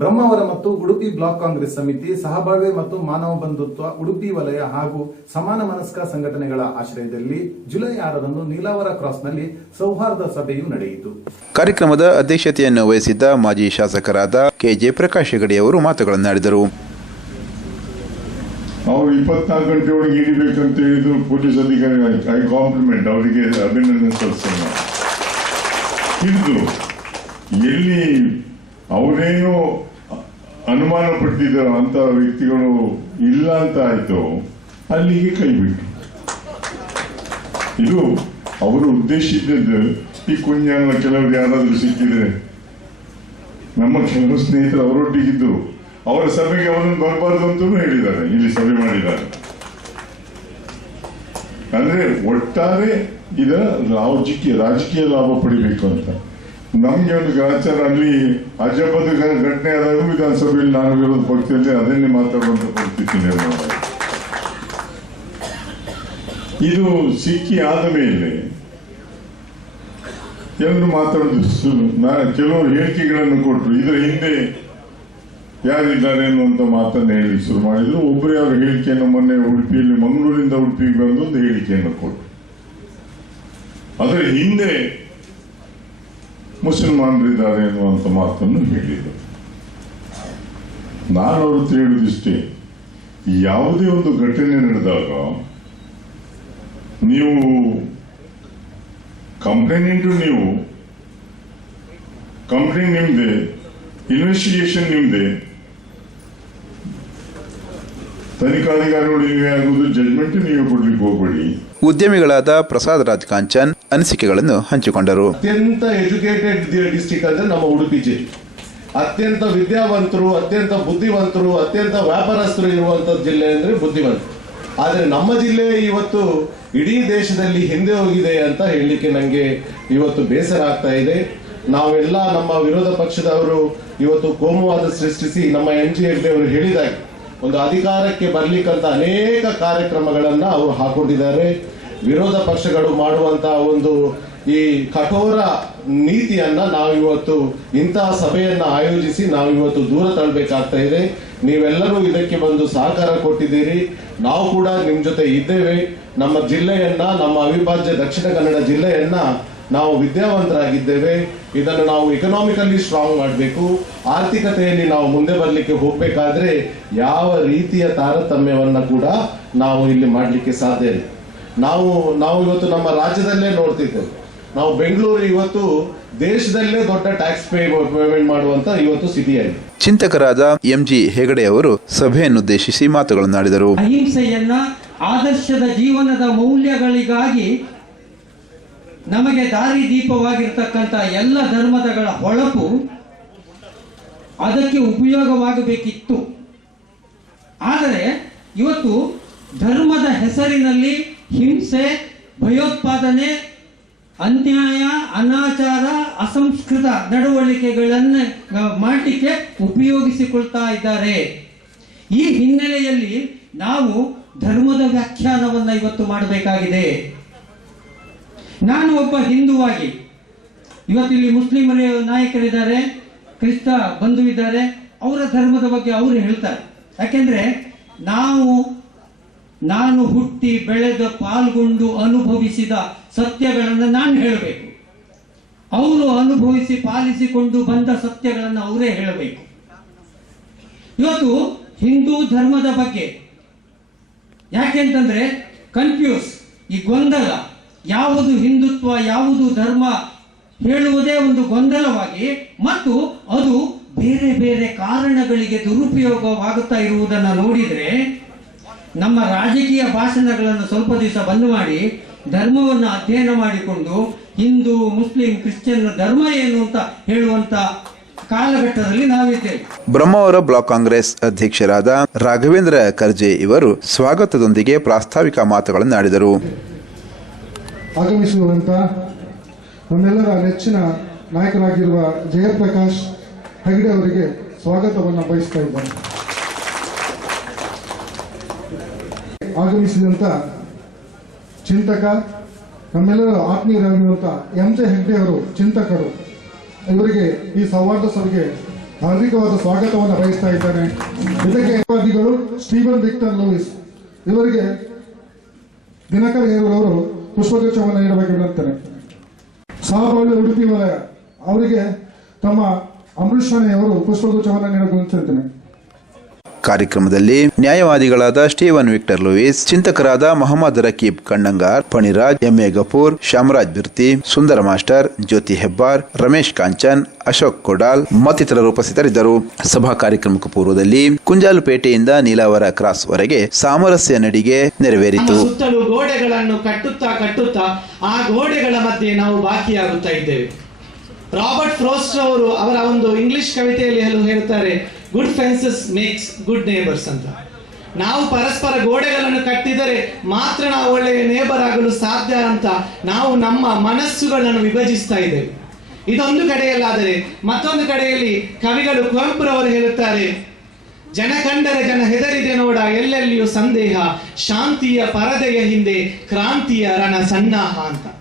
ಬ್ರಹ್ಮಾವರ ಮತ್ತು ಉಡುಪಿ ಬ್ಲಾಕ್ ಕಾಂಗ್ರೆಸ್ ಸಮಿತಿ ಸಹಬಾಳ್ವೆ ಮತ್ತು ಮಾನವ ಬಂಧುತ್ವ ಉಡುಪಿ ವಲಯ ಹಾಗೂ ಸಮಾನ ಮನಸ್ಕ ಸಂಘಟನೆಗಳ ಆಶ್ರಯದಲ್ಲಿ ಜುಲೈ ಆರರಂದು ನೀಲಾವರ ಕ್ರಾಸ್ನಲ್ಲಿ ಸೌಹಾರ್ದ ಸಭೆಯು ನಡೆಯಿತು. ಕಾರ್ಯಕ್ರಮದ ಅಧ್ಯಕ್ಷತೆಯನ್ನು ವಹಿಸಿದ್ದ ಮಾಜಿ ಶಾಸಕರಾದ ಕೆ. ಜಯಪ್ರಕಾಶ್ ಹೆಗಡೆ ಅವರು ಮಾತುಗಳನ್ನಾಡಿದರು ನಾವು ಇಪ್ಪತ್ನಾಲ್ಕು ಗಂಟೆ ಒಳಗೆ ಹಿಡಿಬೇಕಂತ ಹೇಳಿದ್ರು ಪೊಲೀಸ್ ಅಧಿಕಾರಿ ಐ ಕಾಂಪ್ಲಿಮೆಂಟ್ ಅವರಿಗೆ ಅಭಿನಂದನೆ ಸಲ್ಲಿಸೋಣ ಎಲ್ಲಿ ಅವರೇನು ಅನುಮಾನ ಪಟ್ಟಿದ್ದರು ಅಂತ ವ್ಯಕ್ತಿಗಳು ಇಲ್ಲ ಅಂತ ಆಯ್ತು, ಅಲ್ಲಿಗೆ ಕೈ ಬಿಟ್ಟು. ಇದು ಅವರು ಉದ್ದೇಶಿಸಿದ್ದು, ಈ ಕುಂಜಾನ ಕೆಲವರು ಯಾರಾದ್ರೂ ಸಿಕ್ಕಿದ್ರೆ, ನಮ್ಮ ಕೆಲವು ಸ್ನೇಹಿತರು ಅವರೊಟ್ಟಿಗಿದ್ದು, ಅವರ ಸಭೆಗೆ ಅವರನ್ನು ಬರಬಾರ್ದು ಅಂತಲೂ ಹೇಳಿದ್ದಾರೆ, ಇಲ್ಲಿ ಸಭೆ ಮಾಡಿದ್ದಾರೆ. ಅಂದ್ರೆ ಒಟ್ಟಾರೆ ಇದರ ರಾಜಕೀಯ ರಾಜಕೀಯ ಲಾಭ ಪಡಿಬೇಕು ಅಂತ. ನಮ್ಗೆ ಒಂದು ಗ್ರಾಚಾರ ಅಲ್ಲಿ ಅಜಬದ ಘಟನೆ ಆದಾಗ ವಿಧಾನಸಭೆಯಲ್ಲಿ ನಾನು ವಿರೋಧ ಪಕ್ಷದಲ್ಲಿ ಅದನ್ನೇ ಮಾತಾಡುವಂತ ಪರಿಸ್ಥಿತಿ. ಇದು ಸಿಕ್ಕಿ ಆದ ಮೇಲೆ ಎಲ್ಲರೂ ಮಾತಾಡೋದು ಸು- ನಾ- ಕೆಲವು ಹೇಳಿಕೆಗಳನ್ನು ಕೊಟ್ಟರು. ಇದರ ಹಿಂದೆ ಯಾರಿದ್ದಾರೆ ಅನ್ನುವಂತ ಮಾತನ್ನು ಹೇಳಿ ಶುರು ಮಾಡಿದ್ರು. ಒಬ್ಬರೇ ಅವರ ಹೇಳಿಕೆಯನ್ನು ಮೊನ್ನೆ ಉಡುಪಿಯಲ್ಲಿ ಮಂಗಳೂರಿಂದ ಉಡುಪಿಗೆ ಬಂದು ಒಂದು ಹೇಳಿಕೆಯನ್ನು ಕೊಟ್ಟರು. ಅದರ ಹಿಂದೆ ಮುಸಲ್ಮಾನರಿದ್ದಾರೆ ಎನ್ನುವಂಥ ಮಾತನ್ನು ಹೇಳಿದರು. ನಾನು ಅವರು ತಿಳಿದಿಷ್ಟೇ, ಯಾವುದೇ ಒಂದು ಘಟನೆ ನಡೆದಾಗ ನೀವು ಕಂಪ್ಲೇಂಟ್ ನೀವು. ಕಂಪ್ಲೇಂಟ್ ನಿಮ್ದೆ, ಇನ್ವೆಸ್ಟಿಗೇಷನ್ ನಿಮ್ದೆ. ತನಿಖಾಧಿಕಾರಿಗಳು ನೀವೇ ಆಗುವುದು ಜಡ್ಮೆಂಟ್ ನೀವೇ ಕೊಡ್ಲಿಕ್ಕೆ ಹೋಗ್ಬೇಡಿ. ಉದ್ಯಮಿಗಳಾದ ಪ್ರಸಾದ್ ರಾಜ್ ಕಾಂಚನ್ ಅನಿಸಿಕೆಗಳನ್ನು ಹಂಚಿಕೊಂಡರು. ಅತ್ಯಂತ ಎಜುಕೇಟೆಡ್ ಡಿಸ್ಟಿಕ್ ಅಂದ್ರೆ ನಮ್ಮ ಉಡುಪಿ ಜಿಲ್ಲೆ. ಅತ್ಯಂತ ವಿದ್ಯಾವಂತರು ಅತ್ಯಂತ ಬುದ್ಧಿವಂತರು ಅತ್ಯಂತ ವ್ಯಾಪಾರಸ್ಥರು ಇರುವಂತ ಜಿಲ್ಲೆ ಅಂದ್ರೆ ಬುದ್ಧಿವಂತರು. ಆದ್ರೆ ನಮ್ಮ ಜಿಲ್ಲೆ ಇವತ್ತು ಇಡೀ ದೇಶದಲ್ಲಿ ಹಿಂದೆ ಹೋಗಿದೆ ಅಂತ ಹೇಳಲಿಕ್ಕೆ ನಂಗೆ ಇವತ್ತು ಬೇಸರ ಆಗ್ತಾ ಇದೆ. ನಾವೆಲ್ಲ ನಮ್ಮ ವಿರೋಧ ಪಕ್ಷದವರು ಇವತ್ತು ಕೋಮುವಾದ ಸೃಷ್ಟಿಸಿ ನಮ್ಮ ಎನ್ ಜಿ ಅವರು ಹೇಳಿದಾಗೆ. ಒಂದು ಅಧಿಕಾರಕ್ಕೆ ಬರ್ಲಿಕ್ಕಂತ ಅನೇಕ ಕಾರ್ಯಕ್ರಮಗಳನ್ನ ಅವರು ಹಾಕೊಂಡಿದ್ದಾರೆ ವಿರೋಧ ಪಕ್ಷಗಳು ಮಾಡುವಂತಹ ಒಂದು ಈ ಕಠೋರ ನೀತಿಯನ್ನ ನಾವು ಇವತ್ತು ಇಂತಹ ಸಭೆಯನ್ನ ಆಯೋಜಿಸಿ ನಾವು ಇವತ್ತು ದೂರ ತಳ್ಳಬೇಕಾಗ್ತಾ ಇದೆ. ನೀವೆಲ್ಲರೂ ಇದಕ್ಕೆ ಬಂದು ಸಹಕಾರ ಕೊಟ್ಟಿದ್ದೀರಿ. ನಾವು ಕೂಡ ನಿಮ್ ಜೊತೆ ಇದ್ದೇವೆ. ನಮ್ಮ ಜಿಲ್ಲೆಯನ್ನ, ನಮ್ಮ ಅವಿಭಾಜ್ಯ ದಕ್ಷಿಣ ಕನ್ನಡ ಜಿಲ್ಲೆಯನ್ನ ನಾವು ವಿದ್ಯಾವಂತರಾಗಿದ್ದೇವೆ. ಇದನ್ನು ನಾವು ಎಕನಾಮಿಕಲ್ಲಿ ಸ್ಟ್ರಾಂಗ್ ಮಾಡಬೇಕು. ಆರ್ಥಿಕತೆಯಲ್ಲಿ ನಾವು ಮುಂದೆ ಬರಲಿಕ್ಕೆ ಹೋಗ್ಬೇಕಾದ್ರೆ ಯಾವ ರೀತಿಯ ತಾರತಮ್ಯವನ್ನ ಕೂಡ ನಾವು ಇಲ್ಲಿ ಮಾಡಲಿಕ್ಕೆ ಸಾಧ್ಯ ಇಲ್ಲ. ನಾವು ನಾವು ಇವತ್ತು ನಮ್ಮ ರಾಜ್ಯದಲ್ಲೇ ನೋಡ್ತಿದ್ದೇವೆ. ನಾವು ಬೆಂಗಳೂರು ಇವತ್ತು ದೇಶದಲ್ಲೇ ದೊಡ್ಡ ಟ್ಯಾಕ್ಸ್ ಪೇ ಪೇಮೆಂಟ್ ಮಾಡುವಂತ ಇವತ್ತು ಸಿಟಿಯಾಗಿದೆ ಚಿಂತಕರಾದ ಎಂಜಿ ಹೆಗಡೆ ಅವರು ಸಭೆಯನ್ನುದ್ದೇಶಿಸಿ ಮಾತುಗಳನ್ನಾಡಿದರು ಅಹಿಂಸೆಯನ್ನ ಆದರ್ಶದ ಜೀವನದ ಮೌಲ್ಯಗಳಿಗಾಗಿ ನಮಗೆ ದಾರಿ ದೀಪವಾಗಿರ್ತಕ್ಕಂಥ ಎಲ್ಲ ಧರ್ಮದಗಳ ಹೊಳಪು ಅದಕ್ಕೆ ಉಪಯೋಗವಾಗಬೇಕಿತ್ತು. ಆದರೆ ಇವತ್ತು ಧರ್ಮದ ಹೆಸರಿನಲ್ಲಿ ಹಿಂಸೆ, ಭಯೋತ್ಪಾದನೆ, ಅನ್ಯಾಯ, ಅನಾಚಾರ, ಅಸಂಸ್ಕೃತ ನಡವಳಿಕೆಗಳನ್ನು ಮಾಡಲಿಕ್ಕೆ ಉಪಯೋಗಿಸಿಕೊಳ್ತಾ ಇದ್ದಾರೆ. ಈ ಹಿನ್ನೆಲೆಯಲ್ಲಿ ನಾವು ಧರ್ಮದ ವ್ಯಾಖ್ಯಾನವನ್ನು ಇವತ್ತು ಮಾಡಬೇಕಾಗಿದೆ. ನಾನು ಒಬ್ಬ ಹಿಂದುವಾಗಿ. ಇವತ್ತಿಲ್ಲಿ ಮುಸ್ಲಿಮರ ನಾಯಕರಿದ್ದಾರೆ, ಕ್ರಿಸ್ತ ಬಂಧು ಇದ್ದಾರೆ ಅವರ ಧರ್ಮದ ಬಗ್ಗೆ ಅವರು ಹೇಳ್ತಾರೆ. ಯಾಕೆಂದ್ರೆ ನಾವು, ನಾನು ಹುಟ್ಟಿ ಬೆಳೆದ ಪಾಲ್ಗೊಂಡು ಅನುಭವಿಸಿದ ಸತ್ಯಗಳನ್ನು ನಾನು ಹೇಳಬೇಕು. ಅವರು ಅನುಭವಿಸಿ ಪಾಲಿಸಿಕೊಂಡು ಬಂದ ಸತ್ಯಗಳನ್ನು ಅವರೇ ಹೇಳಬೇಕು. ಇವತ್ತು ಹಿಂದೂ ಧರ್ಮದ ಬಗ್ಗೆ ಯಾಕೆಂತಂದ್ರೆ ಕನ್ಫ್ಯೂಸ್ ಈ ಗೊಂದಲ. ಯಾವುದು ಹಿಂದುತ್ವ, ಯಾವುದು ಧರ್ಮ ಹೇಳುವುದೇ ಒಂದು ಗೊಂದಲವಾಗಿ ಮತ್ತು ಅದು ಬೇರೆ ಬೇರೆ ಕಾರಣಗಳಿಗೆ ದುರುಪಯೋಗವಾಗುತ್ತಾ ಇರುವುದನ್ನು ನೋಡಿದ್ರೆ ನಮ್ಮ ರಾಜಕೀಯ ಭಾಷಣಗಳನ್ನು ಸ್ವಲ್ಪ ದಿವಸ ಬಂದ್ ಮಾಡಿ ಧರ್ಮವನ್ನು ಅಧ್ಯಯನ ಮಾಡಿಕೊಂಡು ಹಿಂದೂ, ಮುಸ್ಲಿಂ, ಕ್ರಿಶ್ಚಿಯನ್ ಧರ್ಮ ಏನು ಅಂತ ಹೇಳುವಂತ ಕಾಲಘಟ್ಟದಲ್ಲಿ ನಾವಿದ್ದೇವೆ. ಬ್ರಹ್ಮಾವರ ಬ್ಲಾಕ್ ಕಾಂಗ್ರೆಸ್ ಅಧ್ಯಕ್ಷರಾದ ರಾಘವೇಂದ್ರ ಕರ್ಜೆ ಇವರು ಸ್ವಾಗತದೊಂದಿಗೆ ಪ್ರಾಸ್ತಾವಿಕ ಮಾತುಗಳನ್ನಾಡಿದರು ಆಗಮಿಸುವಂತ ನಮ್ಮೆಲ್ಲರ ನೆಚ್ಚಿನ ನಾಯಕರಾಗಿರುವ ಜಯಪ್ರಕಾಶ್ ಹೆಗಡೆ ಅವರಿಗೆ ಸ್ವಾಗತವನ್ನು ಬಯಸ್ತಾ ಇದ್ದಾರೆ ಆಗಮಿಸಿದಂತ ಚಿಂತಕ, ನಮ್ಮೆಲ್ಲರ ಆತ್ಮೀಯರಾಗಿರುವಂತ ಎಂ ಜೆ ಹೆಗ್ಡೆ ಅವರು ಚಿಂತಕರು, ಇವರಿಗೆ ಈ ಸೌಹಾರ್ದ ಸಭೆಗೆ ಹಾರ್ದಿಕವಾದ ಸ್ವಾಗತವನ್ನು ಬಯಸ್ತಾ ಇದ್ದಾನೆ. ಇದಕ್ಕೆ ಸ್ಟೀವನ್ ವಿಕ್ಟರ್ ಲೂಯಿಸ್, ಇವರಿಗೆ ದಿನಕರ್ ಹೇರೂರವರು ಪುಷ್ಪಗುಚ್ಛವನ್ನು ನೀಡಬೇಕು ಅಂತಾರೆ. ಸಹಬಾಳ್ವೆ ಉಡುಪಿ ವಲಯ ಅವರಿಗೆ ತಮ್ಮ ಅಮೃತ್ ಅವರು ಪುಷ್ಪಗುಚ್ಛವನ್ನು ನೀಡಬೇಕು ವಿನಂತಿಸುತ್ತೇನೆ ಕಾರ್ಯಕ್ರಮದಲ್ಲಿ ನ್ಯಾಯವಾದಿಗಳಾದ ಸ್ಟೀವನ್ ವಿಕ್ಟರ್ ಲೂಯಿಸ್, ಚಿಂತಕರಾದ ಮೊಹಮ್ಮದ್ ರಕೀಬ್ ಕಣ್ಣಂಗಾರ್, ಫಣಿರಾಜ್ ಎಂಎ ಗಫೂರ್ ಶಾಮರಾಜ್ ಬಿರ್ತಿ, ಸುಂದರ ಮಾಸ್ಟರ್, ಜ್ಯೋತಿ ಹೆಬ್ಬಾರ್, ರಮೇಶ್ ಕಾಂಚನ್, ಅಶೋಕ್ ಕೊಡಾಲ್ ಮತ್ತಿತರರು ಉಪಸ್ಥಿತರಿದ್ದರು. ಸಭಾ ಕಾರ್ಯಕ್ರಮಕ್ಕೆ ಪೂರ್ವದಲ್ಲಿ ಕುಂಜಾಲುಪೇಟೆಯಿಂದ ನೀಲಾವರ ಕ್ರಾಸ್ ವರೆಗೆ ಸಾಮರಸ್ಯ ನಡಿಗೆ ನೆರವೇರಿತು. ಸುತ್ತಲೂ ಗೋಡೆಗಳನ್ನು ಕಟ್ಟುತ್ತಾ ಕಟ್ಟುತ್ತಾ ಆ ಗೋಡೆಗಳ ಮಧ್ಯೆ ನಾವು ಬಾಕಿಯಾಗುತ್ತಾ ಇದ್ದೇವೆ. ರಾಬರ್ಟ್ ಫ್ರೋಸ್ಟ್ ಅವರು ಅವರ ಒಂದು ಇಂಗ್ಲಿಷ್ ಕವಿತೆಯಲ್ಲಿ ಹೇಳು ಹೇಳ್ತಾರೆ good fences makes good neighbours ಅಂತ. ನಾವು ಪರಸ್ಪರ ಗೋಡೆಗಳನ್ನು ಕಟ್ಟಿದರೆ ಮಾತ್ರ ನಾವು ಒಳ್ಳೆಯ ನೇಬರ್ ಆಗಲು ಸಾಧ್ಯ ಅಂತ ನಾವು ನಮ್ಮ ಮನಸ್ಸುಗಳನ್ನು ವಿಭಜಿಸ್ತಾ ಇದ್ದೇವೆ. ಇದೊಂದು ಕಡೆಯಲ್ಲಾದರೆ ಮತ್ತೊಂದು ಕಡೆಯಲ್ಲಿ ಕವಿಗಳು ಕುವೆಂಪುರವರು ಹೇಳುತ್ತಾರೆ ಜನ ಕಂಡರೆ ಜನ ಹೆದರಿದೆ ನೋಡ, ಎಲ್ಲೆಲ್ಲಿಯೂ ಸಂದೇಹ, ಶಾಂತಿಯ ಪರದೆಯ ಹಿಂದೆ ಕ್ರಾಂತಿಯ ರಣ ಸನ್ನಾಹ ಅಂತ.